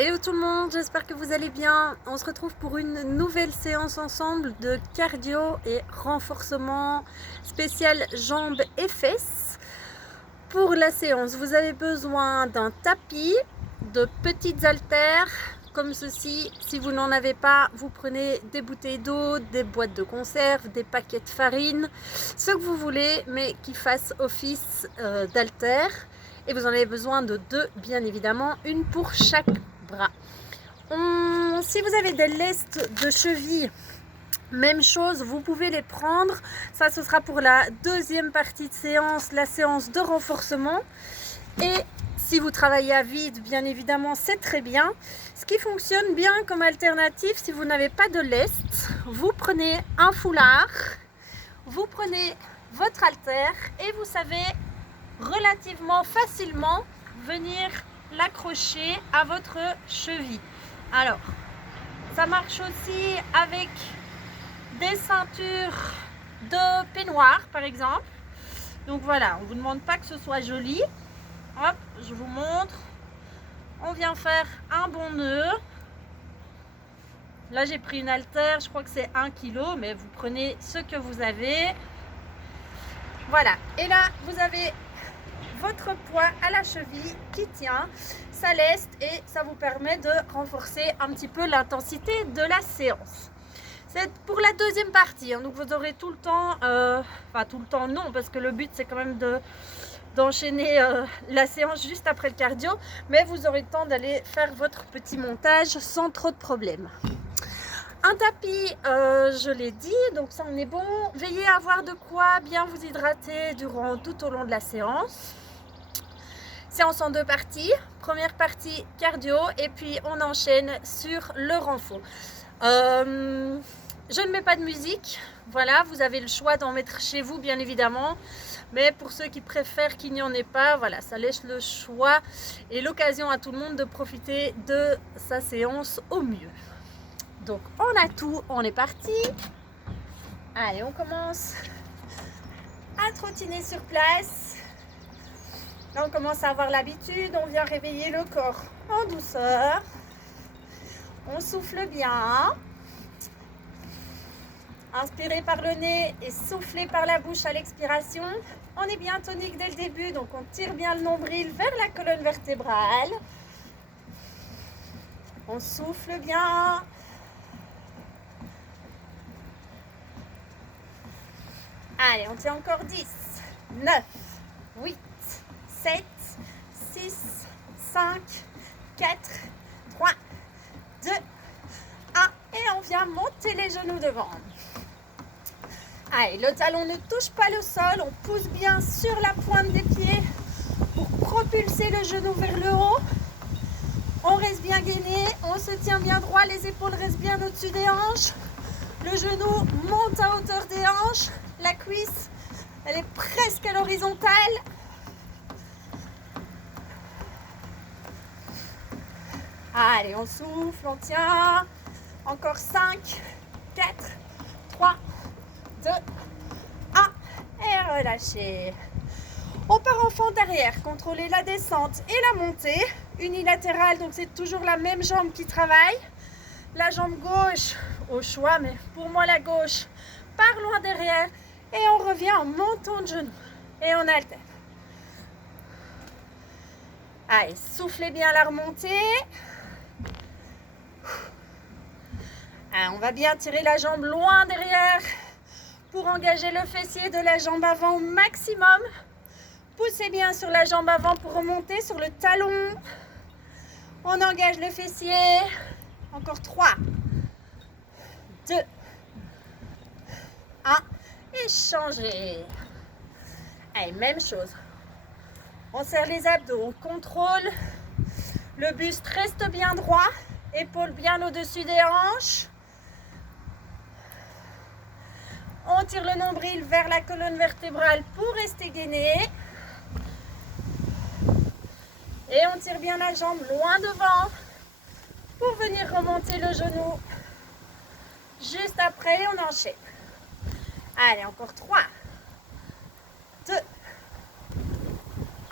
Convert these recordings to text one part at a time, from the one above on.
Hello tout le monde, j'espère que vous allez bien. On se retrouve pour une nouvelle séance ensemble de cardio et renforcement spécial jambes et fesses. Pour la séance, vous avez besoin d'un tapis, de petites haltères comme ceci. Si vous n'en avez pas, vous prenez des bouteilles d'eau, des boîtes de conserve, des paquets de farine, ce que vous voulez, mais qui fasse office d'haltères. Et vous en avez besoin de deux, bien évidemment, une pour chaque bras. Si vous avez des lestes de cheville, même chose, vous pouvez les prendre. Ça, ce sera pour la deuxième partie de séance, la séance de renforcement. Et si vous travaillez à vide, bien évidemment, c'est très bien. Ce qui fonctionne bien comme alternative, si vous n'avez pas de lest, vous prenez un foulard, vous prenez votre haltère et vous savez relativement facilement venir l'accrocher à votre cheville. Alors, ça marche aussi avec des ceintures de peignoir par exemple. Donc voilà, on ne vous demande pas que ce soit joli. Hop, je vous montre. On vient faire un bon nœud. Là j'ai pris une haltère, je crois que c'est 1 kg, mais vous prenez ce que vous avez. Voilà, et là vous avez votre poids à la cheville qui tient, ça leste et ça vous permet de renforcer un petit peu l'intensité de la séance. C'est pour la deuxième partie, hein, donc vous aurez tout le temps, enfin tout le temps non, parce que le but c'est quand même d'enchaîner la séance juste après le cardio, mais vous aurez le temps d'aller faire votre petit montage sans trop de problèmes. Un tapis, je l'ai dit, donc ça on est bon. Veillez à avoir de quoi bien vous hydrater tout au long de la séance. Séance en deux parties. Première partie cardio et puis on enchaîne sur le renfort. Je ne mets pas de musique. Voilà, vous avez le choix d'en mettre chez vous bien évidemment. Mais pour ceux qui préfèrent qu'il n'y en ait pas, voilà, ça laisse le choix et l'occasion à tout le monde de profiter de sa séance au mieux. Donc on a tout, on est parti. Allez, on commence à trottiner sur place. Là, on commence à avoir l'habitude, on vient réveiller le corps en douceur. On souffle bien. Inspirez par le nez et soufflez par la bouche à l'expiration. On est bien tonique dès le début, donc on tire bien le nombril vers la colonne vertébrale. On souffle bien. Allez, on tient encore 10, 9, 8, 7, 6, 5, 4, 3, 2, 1. Et on vient monter les genoux devant. Allez, le talon ne touche pas le sol. On pousse bien sur la pointe des pieds pour propulser le genou vers le haut. On reste bien gainé. On se tient bien droit. Les épaules restent bien au-dessus des hanches. Le genou monte à hauteur des hanches. La cuisse, elle est presque à l'horizontale. Allez, on souffle, on tient. Encore 5, 4, 3, 2, 1. Et relâchez. On part en fente arrière. Contrôlez la descente et la montée. Unilatérale, donc c'est toujours la même jambe qui travaille. La jambe gauche, au choix, mais pour moi la gauche, part loin derrière. Et on revient en montant de genoux. Et on alterne. Allez, soufflez bien la remontée. Allez, on va bien tirer la jambe loin derrière pour engager le fessier de la jambe avant au maximum. Poussez bien sur la jambe avant pour remonter sur le talon. On engage le fessier. Encore 3, 2, 1. Et changez. Allez, même chose. On serre les abdos, on contrôle. Le buste reste bien droit. Épaules bien au-dessus des hanches. On tire le nombril vers la colonne vertébrale pour rester gainé. Et on tire bien la jambe loin devant pour venir remonter le genou. Juste après, on enchaîne. Allez, encore 3, 2,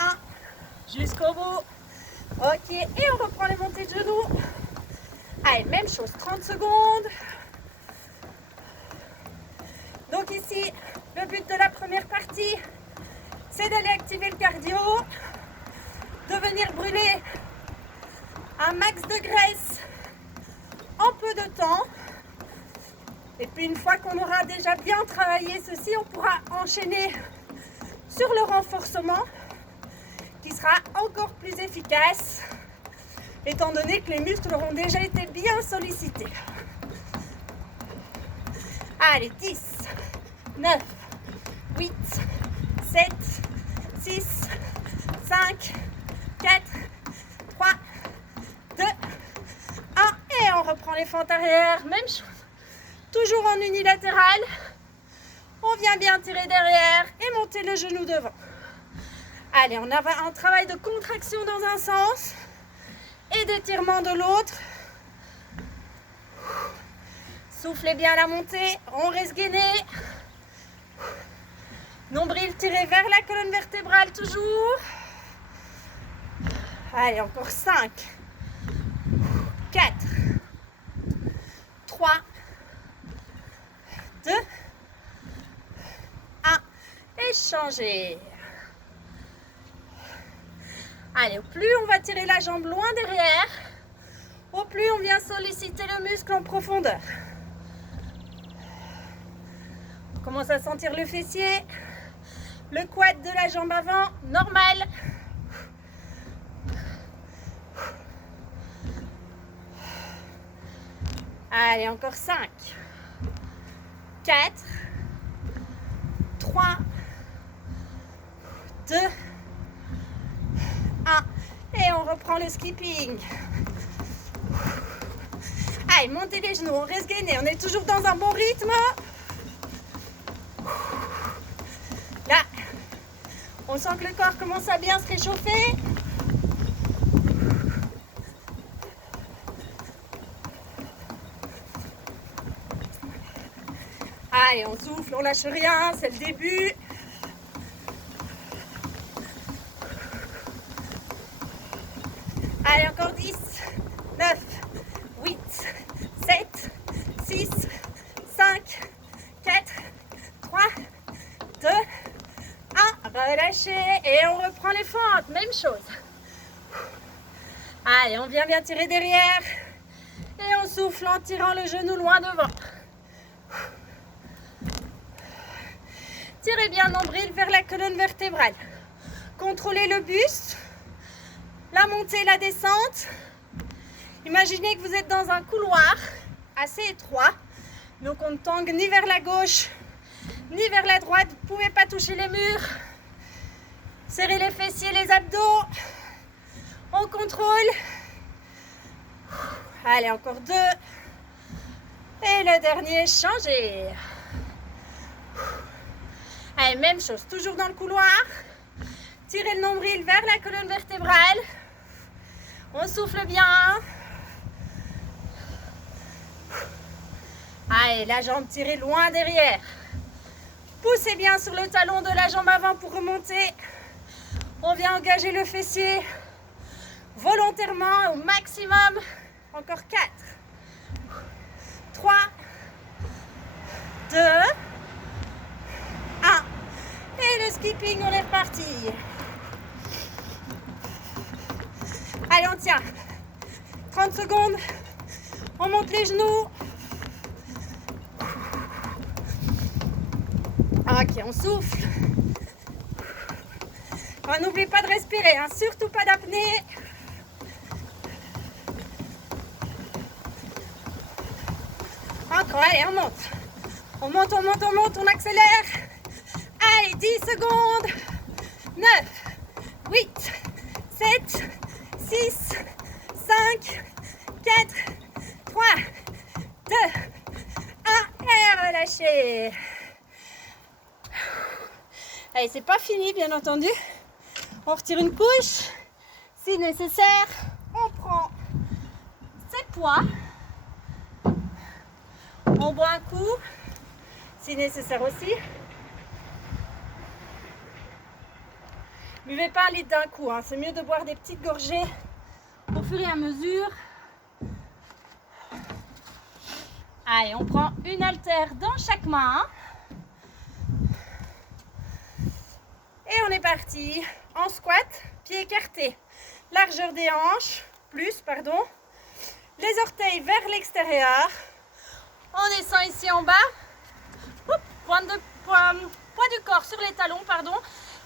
1. Jusqu'au bout. Ok, et on reprend les montées de genoux. Allez, même chose, 30 secondes. Donc ici, le but de la première partie, c'est d'aller activer le cardio, de venir brûler un max de graisse en peu de temps. Et puis une fois qu'on aura déjà bien travaillé ceci, on pourra enchaîner sur le renforcement qui sera encore plus efficace étant donné que les muscles auront déjà été bien sollicités. Allez, 10, 9, 8, 7, 6, 5, 4, 3, 2, 1 et on reprend les fentes arrière, même chose. Toujours en unilatéral, on vient bien tirer derrière et monter le genou devant. Allez, on a un travail de contraction dans un sens et d'étirement de l'autre. Soufflez bien la montée, on reste gainé. Nombril tiré vers la colonne vertébrale toujours. Allez, encore 5, 4, 3, 2, 1 et changer. Allez, au plus on va tirer la jambe loin derrière, au plus on vient solliciter le muscle en profondeur. On commence à sentir le fessier, le quad de la jambe avant, normal. Allez, encore 5, 4, 3, 2, 1. Et on reprend le skipping. Allez, montez les genoux, on reste gainé, on est toujours dans un bon rythme. Là, on sent que le corps commence à bien se réchauffer. Allez, on souffle, on lâche rien, c'est le début. Allez, encore 10, 9, 8, 7, 6, 5, 4, 3, 2, 1. Relâchez et on reprend les fentes, même chose. Allez, on vient bien tirer derrière et on souffle en tirant le genou loin devant. Tirez bien le nombril vers la colonne vertébrale. Contrôlez le buste, la montée et la descente. Imaginez que vous êtes dans un couloir assez étroit. Donc on ne tangue ni vers la gauche, ni vers la droite. Vous ne pouvez pas toucher les murs. Serrez les fessiers, les abdos. On contrôle. Allez, encore 2. Et le dernier, changez. Allez, même chose, toujours dans le couloir. Tirez le nombril vers la colonne vertébrale. On souffle bien. Allez, la jambe tirée loin derrière. Poussez bien sur le talon de la jambe avant pour remonter. On vient engager le fessier volontairement au maximum. Encore 4, 3, 2, 1. Et le skipping, on est reparti. Allez, on tient. 30 secondes. On monte les genoux. Ok, on souffle. On n'oublie pas de respirer, hein, surtout pas d'apnée. Encore, allez, on monte. On monte, on monte, on monte, on accélère. Allez, 10 secondes. 9, 8, 7, 6, 5, 4, 3, 2, 1. Et relâchez. Allez, c'est pas fini, bien entendu. On retire une couche. Si nécessaire, on prend ses poids. On boit un coup, si nécessaire aussi. Buvez pas un litre d'un coup, hein. C'est mieux de boire des petites gorgées fur et à mesure. Allez, on prend une haltère dans chaque main. Et on est parti en squat, pieds écartés. Largeur des hanches, les orteils vers l'extérieur. On descend ici en bas. Poids du corps sur les talons,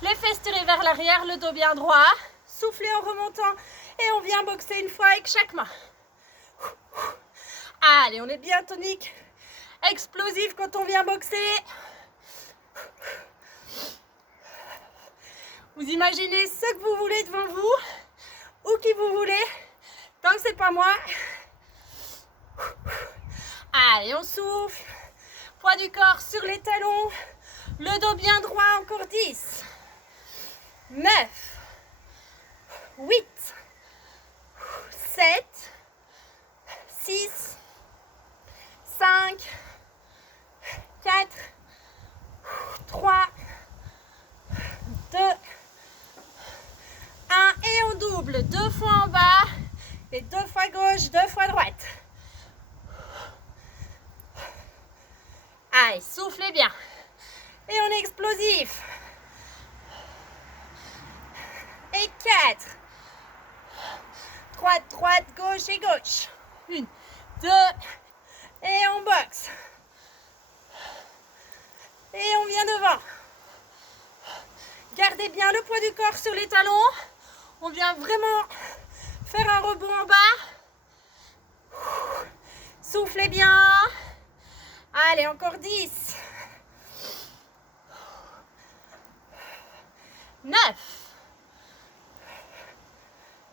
Les fesses tirées vers l'arrière, le dos bien droit. Soufflez en remontant et on vient boxer une fois avec chaque main. Allez, on est bien tonique, explosif quand on vient boxer. Vous imaginez ce que vous voulez devant vous, ou qui vous voulez, tant que c'est pas moi. Allez, on souffle. Poids du corps sur les talons, le dos bien droit, encore 10, 9, 8, 7, 6, 5, 4, 3, 2, 1 et on double 2 fois en bas et 2 fois gauche, 2 fois droite. Allez, soufflez bien. Et on est explosif. Et 4. Droite, droite, gauche et gauche. 1, 2. Et on boxe. Et on vient devant. Gardez bien le poids du corps sur les talons. On vient vraiment faire un rebond en bas. Soufflez bien. Allez, encore 10. 9.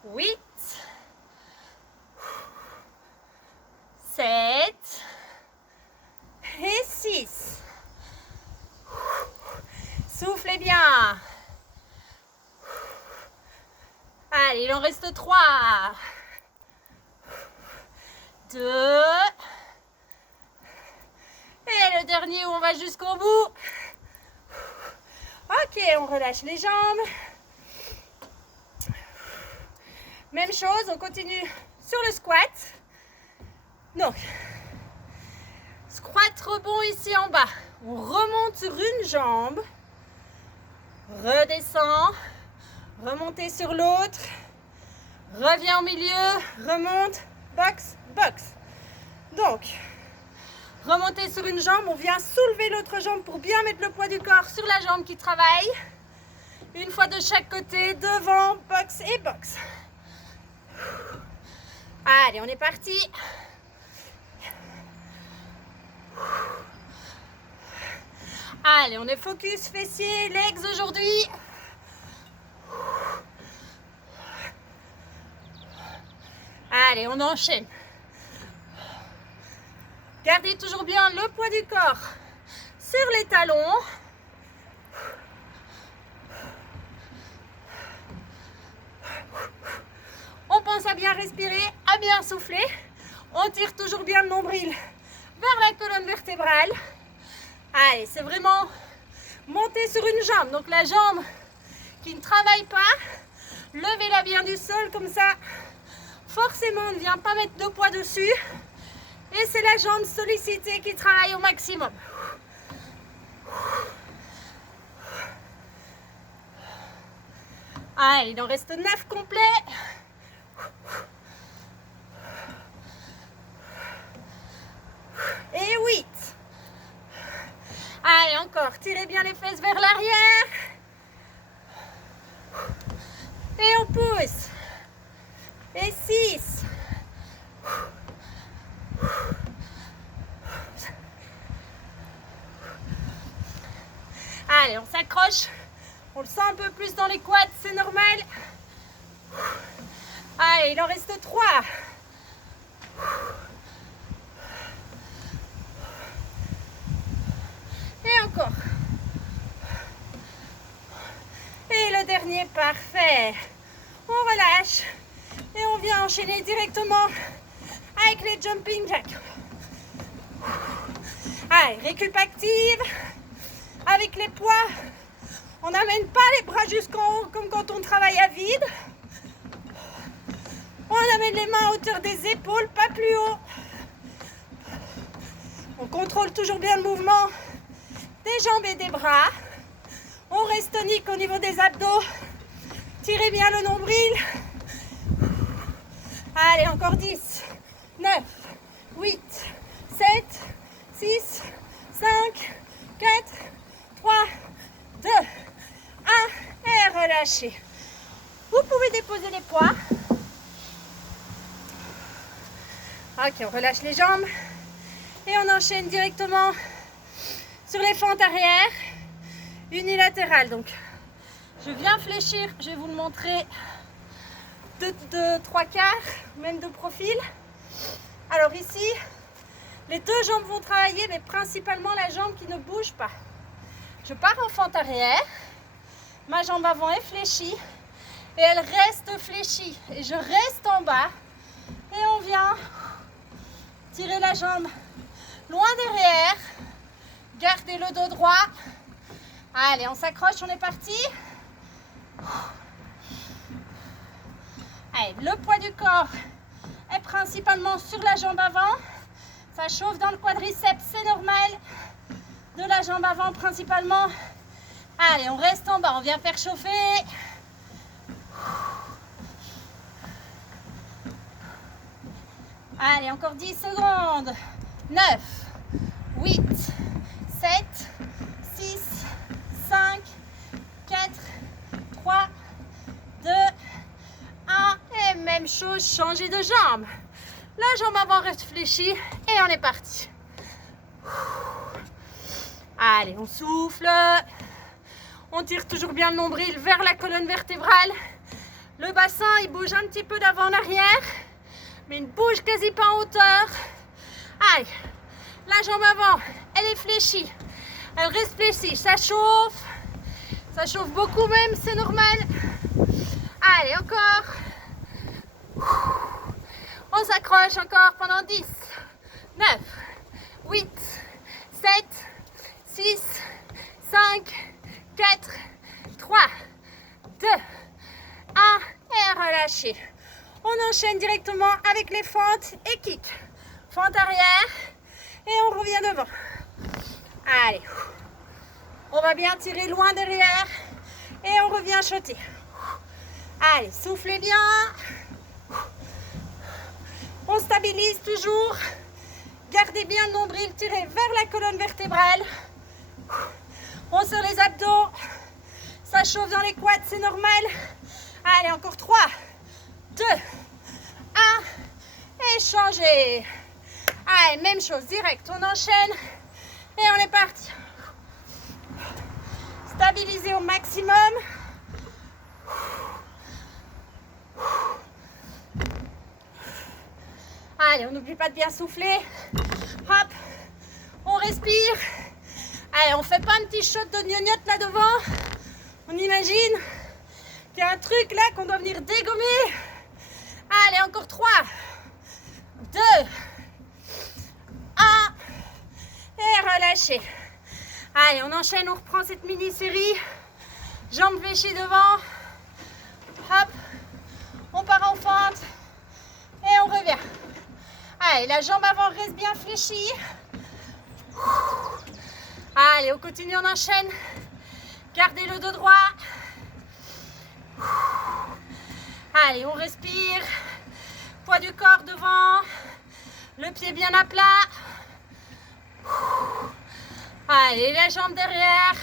8. 7. Et 6. Soufflez bien. Allez, il en reste 3. 2. Et le dernier où on va jusqu'au bout. Ok, on relâche les jambes. Même chose, on continue sur le squat. Donc, squat rebond ici en bas. On remonte sur une jambe. Redescend. Remontez sur l'autre. Reviens au milieu. Remonte. Box, box. Donc, remontez sur une jambe, on vient soulever l'autre jambe pour bien mettre le poids du corps sur la jambe qui travaille. Une fois de chaque côté, devant, box et box. Allez, on est parti. Allez, on est focus, fessiers, legs aujourd'hui. Allez, on enchaîne. Gardez toujours bien le poids du corps sur les talons. On pense à bien respirer, à bien souffler. On tire toujours bien le nombril vers la colonne vertébrale. Allez, c'est vraiment monter sur une jambe. Donc la jambe qui ne travaille pas, levez-la bien du sol comme ça. Forcément, on ne vient pas mettre de poids dessus. Et c'est la jambe sollicitée qui travaille au maximum. Allez, il en reste 9 complets. Et 8. Allez, encore. Tirez bien les fesses vers l'arrière. Et on pousse. Et 6. Allez, on s'accroche. On le sent un peu plus dans les quads, c'est normal. Allez, il en reste 3. Et encore. Et le dernier, parfait. On relâche. Et on vient enchaîner directement avec les jumping jacks. Allez, récup active. Avec les poids, on n'amène pas les bras jusqu'en haut comme quand on travaille à vide. On amène les mains à hauteur des épaules, pas plus haut. On contrôle toujours bien le mouvement des jambes et des bras. On reste tonique au niveau des abdos. Tirez bien le nombril. Allez, encore 10, 9, 8, 7, 6, 5, 4, 3, 2, 1. Et relâchez. Vous pouvez déposer les poids. Ok, on relâche les jambes. Et on enchaîne directement sur les fentes arrière unilatérales. Donc, je viens fléchir. Je vais vous le montrer de 3/4, même de profil. Alors ici, les deux jambes vont travailler, mais principalement la jambe qui ne bouge pas. Je pars en fente arrière. Ma jambe avant est fléchie et elle reste fléchie. Et je reste en bas et on vient tirer la jambe loin derrière. Gardez le dos droit. Allez, on s'accroche, on est parti. Allez, le poids du corps est principalement sur la jambe avant. Ça chauffe dans le quadriceps, c'est normal. De la jambe avant principalement. Allez, on reste en bas, on vient faire chauffer. Allez, encore 10 secondes. 9, 8, 7, 6, 5, 4, 3, 2, 1. Et même chose, changer de jambe. La jambe avant reste fléchie et on est parti. Allez, on souffle. On tire toujours bien le nombril vers la colonne vertébrale. Le bassin, il bouge un petit peu d'avant en arrière, mais il ne bouge quasi pas en hauteur. Allez, la jambe avant, elle est fléchie. Elle reste fléchie, ça chauffe. Ça chauffe beaucoup même, c'est normal. Allez, encore. On s'accroche encore pendant 10, 9, 8, 7, 6, 5, 4, 3, 2, 1 et relâchez. On enchaîne directement avec les fentes et kick. Fente arrière et on revient devant. Allez, on va bien tirer loin derrière et on revient shotter. Allez, soufflez bien. On stabilise toujours. Gardez bien le nombril tiré vers la colonne vertébrale. On serre les abdos. Ça chauffe dans les quads, c'est normal. Allez, encore 3, 2, 1. Et changez. Allez, même chose, direct. On enchaîne. Et on est parti. Stabilisez au maximum. Allez, on n'oublie pas de bien souffler. Hop, on respire. Allez, on fait pas un petit shot de gnognotte là devant. On imagine qu'il y a un truc là qu'on doit venir dégommer. Allez, encore 3, 2, 1. Et relâchez. Allez, on enchaîne, on reprend cette mini-série. Jambes fléchies devant. Hop, on part en fente. Et on revient. Allez, la jambe avant reste bien fléchie. Allez, on continue, on enchaîne. Gardez le dos droit. Allez, on respire. Poids du corps devant. Le pied bien à plat. Allez, la jambe derrière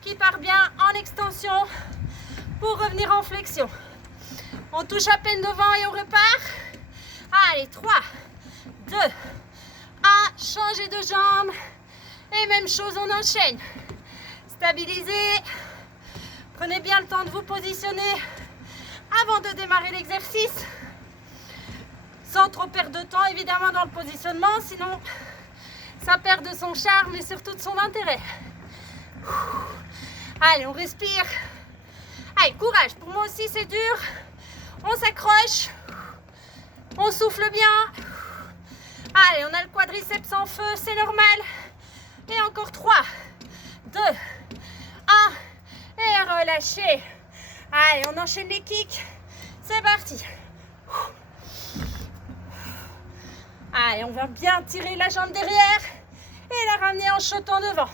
qui part bien en extension pour revenir en flexion. On touche à peine devant et on repart. Allez, 3, 2, 1. Changez de jambe. Et même chose, on enchaîne. Stabilisez. Prenez bien le temps de vous positionner avant de démarrer l'exercice. Sans trop perdre de temps, évidemment, dans le positionnement. Sinon, ça perd de son charme et surtout de son intérêt. Allez, on respire. Allez, courage. Pour moi aussi, c'est dur. On s'accroche. On souffle bien. Allez, on a le quadriceps en feu, c'est normal. Et encore 3, 2, 1. Et relâchez. Allez, on enchaîne les kicks. C'est parti. Allez, on va bien tirer la jambe derrière et la ramener en sautant devant.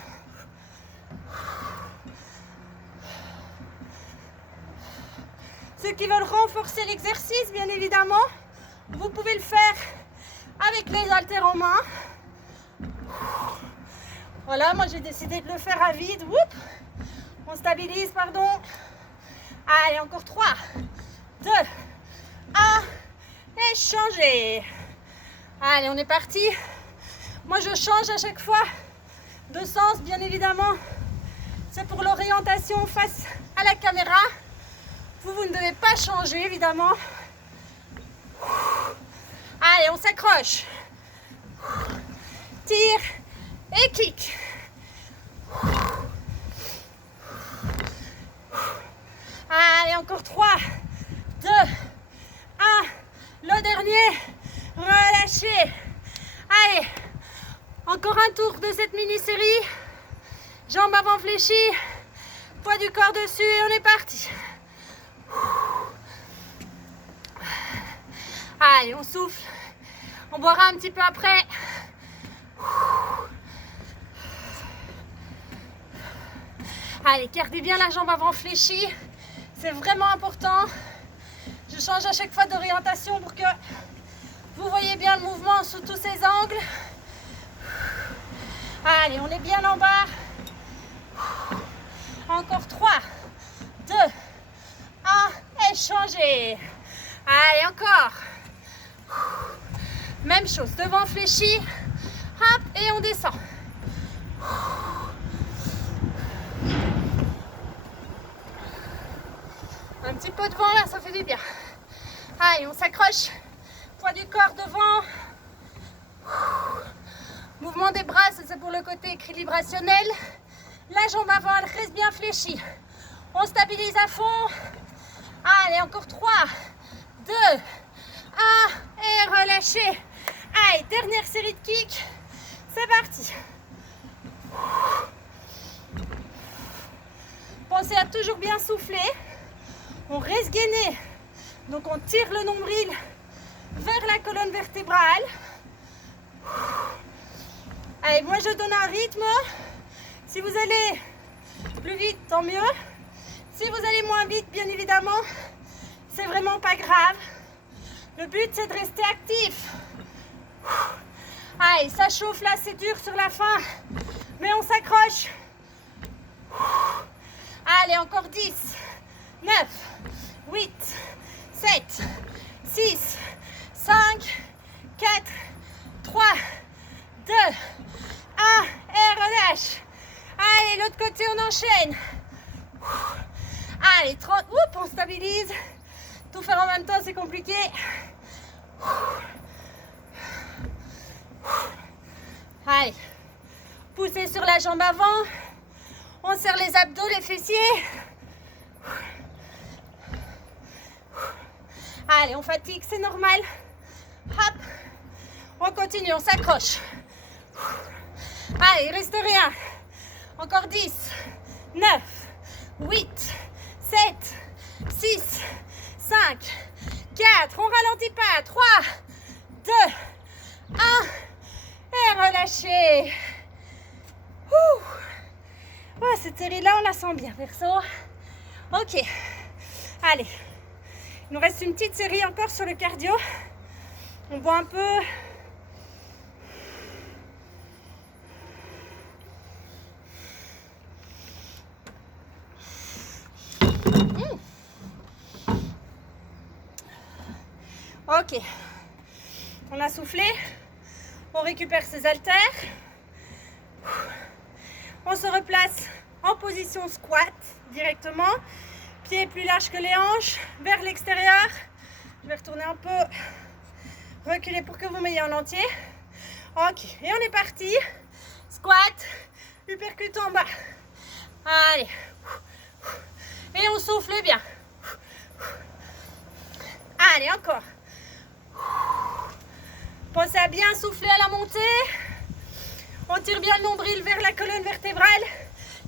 Ceux qui veulent renforcer l'exercice, bien évidemment, vous pouvez le faire avec les haltères en main. Voilà, moi j'ai décidé de le faire à vide. Oups. On stabilise, pardon. Allez, encore 3, 2, 1, et changer. Allez, on est parti. Moi je change à chaque fois de sens, bien évidemment. C'est pour l'orientation face à la caméra. Vous ne devez pas changer, évidemment. Allez, on s'accroche. Tire et kick. Allez, encore 3, 2, 1. Le dernier. Relâchez. Allez, encore un tour de cette mini-série. Jambes avant fléchies. Poids du corps dessus et on est parti. Allez, on souffle. On boira un petit peu après. Allez, gardez bien la jambe avant fléchie. C'est vraiment important. Je change à chaque fois d'orientation pour que vous voyez bien le mouvement sous tous ses angles. Allez, on est bien en bas. Encore 3, 2, 1 et changer. Allez, encore. Même chose, devant fléchi. Hop, et on descend. Un petit peu de vent là, ça fait du bien. Allez, on s'accroche. Poids du corps devant. Mouvement des bras, c'est pour le côté équilibrationnel. La jambe avant, elle reste bien fléchie. On stabilise à fond. Allez, encore 3, 2, 1 et relâchez. Allez, dernière série de kicks. C'est parti. Pensez à toujours bien souffler. On reste gainé. Donc on tire le nombril vers la colonne vertébrale. Allez, moi je donne un rythme. Si vous allez plus vite, tant mieux. Si vous allez moins vite, bien évidemment, c'est vraiment pas grave. Le but, c'est de rester actif. Allez, ça chauffe là, c'est dur sur la fin. Mais on s'accroche. Allez, encore 10, 9, 8, 7, 6, 5, 4, 3, 2, 1. Et relâche. Allez, l'autre côté, on enchaîne. Allez, 30. Oups, on stabilise. Tout faire en même temps, c'est compliqué. Allez, poussez sur la jambe avant. On serre les abdos, les fessiers. Allez, on fatigue, c'est normal. Hop, on continue, on s'accroche. Allez, il reste rien. Encore 10, 9, 8, 7, 6, 5, 4. On ralentit pas. 3, 2, 1. Et relâchez. Oh, cette série-là, on la sent bien, perso. Ok. Allez. Il nous reste une petite série encore sur le cardio. On voit un peu. Ok, on a soufflé, on récupère ses haltères, on se replace en position squat directement, pieds plus larges que les hanches, vers l'extérieur. Je vais retourner un peu, reculer pour que vous m'ayez en entier. Ok, et on est parti, squat, uppercut en bas. Allez, et on souffle bien. Allez, encore. Pensez à bien souffler à la montée. On tire bien le nombril vers la colonne vertébrale.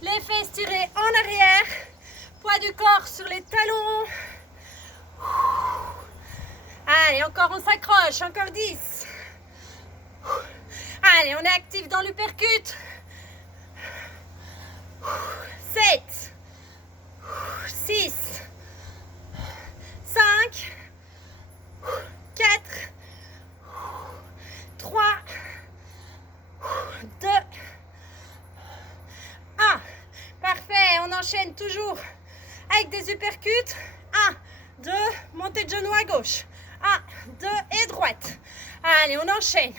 Les fesses tirées en arrière. Poids du corps sur les talons. Allez, encore on s'accroche, encore 10. Allez, on est actif dans l'uppercut. 7, 6, 5, 4, 3, 2, 1. Parfait, on enchaîne toujours avec des uppercuts. 1, 2, montée de genou à gauche. 1, 2 et droite. Allez, on enchaîne.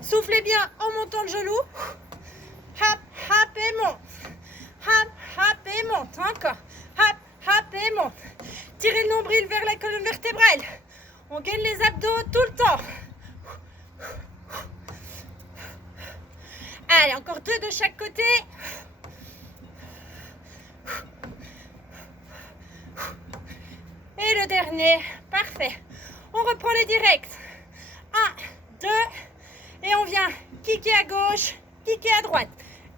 Soufflez bien en montant le genou. Hop, hop et monte. Hop, hop et monte. Encore. Hop, hop et monte. Tirez le nombril vers la colonne vertébrale. On gaine les abdos tout le temps. Allez, encore 2 de chaque côté. Et le dernier. Parfait. On reprend les directs. 1, 2. Et on vient kicker à gauche, kicker à droite.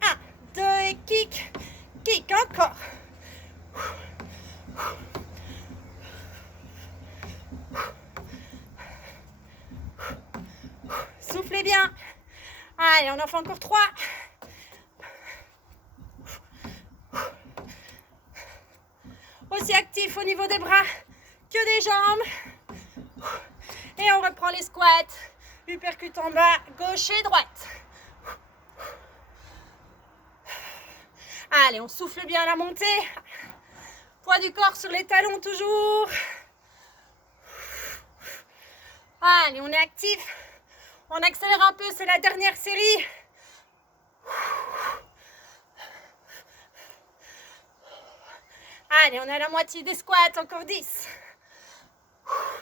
1, 2 et kick, kick encore. Soufflez bien. Allez, on en fait encore 3. Aussi actif au niveau des bras que des jambes. Et on reprend les squats. Uppercut en bas, gauche et droite. Allez, on souffle bien à la montée. Poids du corps sur les talons toujours. Allez, on est actif. On accélère un peu, c'est la dernière série. Allez, on est à la moitié des squats, encore 10.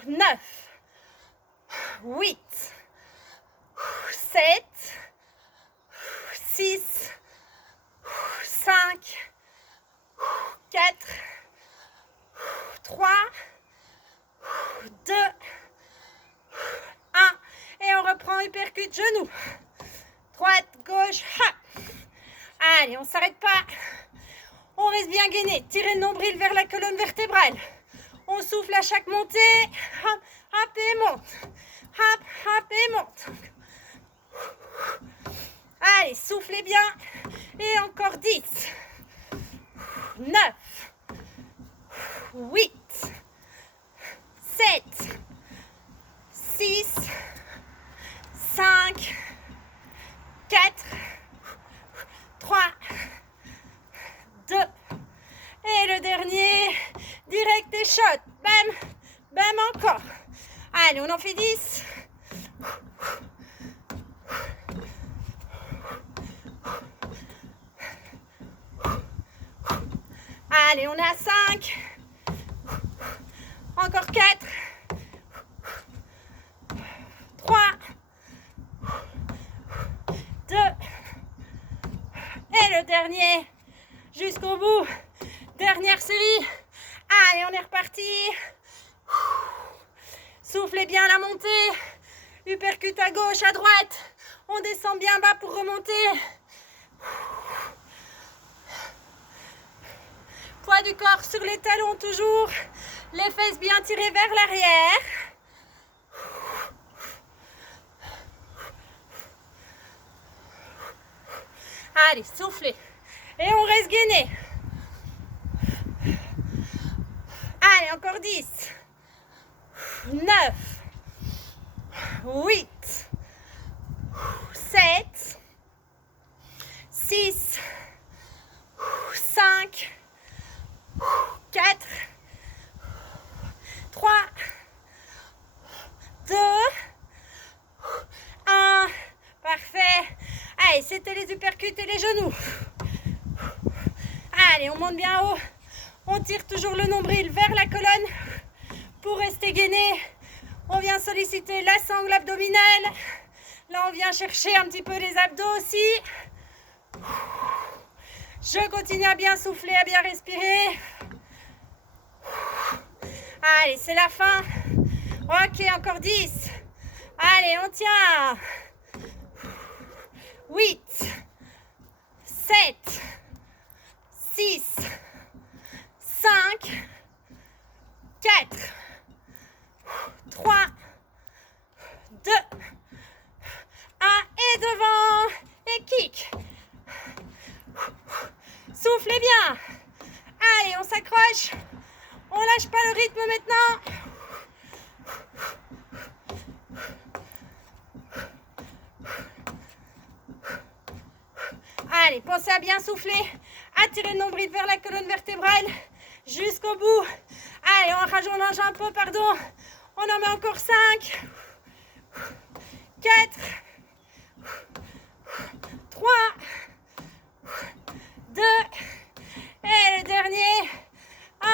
9. 8. 7, 6, 5, 4, 3, 2, 1. Et on reprend uppercut genou. Droite, gauche, hop. Allez, on ne s'arrête pas. On reste bien gainé. Tirez le nombril vers la colonne vertébrale. On souffle à chaque montée. Hop, hop et monte. Hop, hop et monte. Allez, soufflez bien. Et encore 10. 9. 8. 7. 6. 5. 4. 3. 2. Et le dernier. Direct et shot. Bam. Bam encore. Allez, on en fait 10. Allez, on est à 5. Encore 4. 3. 2. Et le dernier. Jusqu'au bout. Dernière série. Allez, on est reparti. Soufflez bien la montée. Uppercut à gauche, à droite. On descend bien bas pour remonter. Poids du corps sur les talons toujours. Les fesses bien tirées vers l'arrière. Allez, soufflez. Et on reste gainé. Allez, encore 10. 9. 8. 7. 6. 5. 4. 3. 2. 1. Parfait. Allez, c'était les uppercuts et les genoux. Allez, on monte bien haut. On tire toujours le nombril vers la colonne pour rester gainé. On vient solliciter la sangle abdominale. Là, on vient chercher un petit peu les abdos aussi. Je continue à bien souffler, à bien respirer. Allez, c'est la fin. Ok, encore 10. Allez, on tient. 8, 7, 6, 5, 4, 3, 2, 1 et devant et kick. Soufflez bien. Allez, on s'accroche. On lâche pas le rythme maintenant. Allez, pensez à bien souffler. Attirez le nombril vers la colonne vertébrale jusqu'au bout. Allez, on rallonge un peu, pardon. On en met encore 5, 4, 3, 2, et le dernier, 1.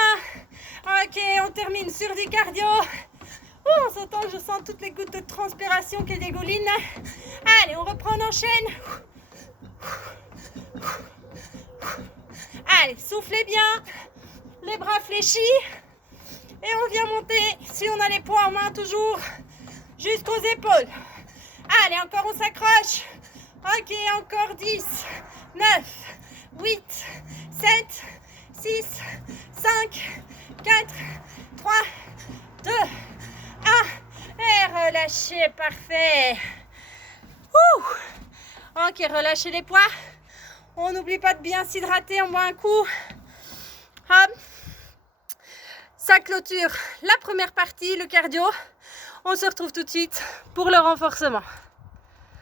Ok, on termine sur du cardio. On s'entend, je sens toutes les gouttes de transpiration qui dégoulinent. Allez, on reprend, on enchaîne. Allez, soufflez bien, les bras fléchis. Et on vient monter, si on a les poids en main toujours, jusqu'aux épaules. Allez, encore on s'accroche. Ok, encore 10, 9, 8, 7, 6, 5, 4, 3, 2, 1. Et relâchez, parfait. Ok, relâchez les poids. On n'oublie pas de bien s'hydrater, on boit un coup. Hop. Ça clôture la première partie, le cardio. On se retrouve tout de suite pour le renforcement.